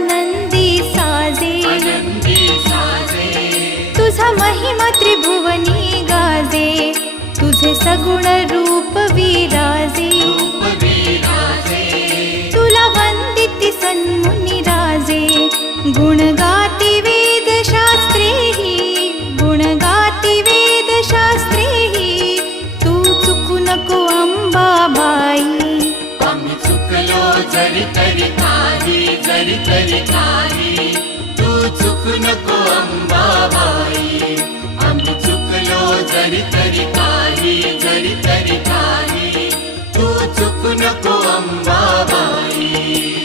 आनंदी साजे तुझा महिमा त्रिभुवनी गाजे तुझे सगुण रूप विराजे तुला वंदिती सन्मुनी राजे गुण गाती वेदशास्त्रेहि गुण गाती वेदशास्त्रेहि तू चुकू नको अंबाबाई आम्ही चुकलो जरी तरी काही तू चुकू नको अंबाबाई आम्ही चुकलो जरी तरी काही तू चुकू नको अंबाबाई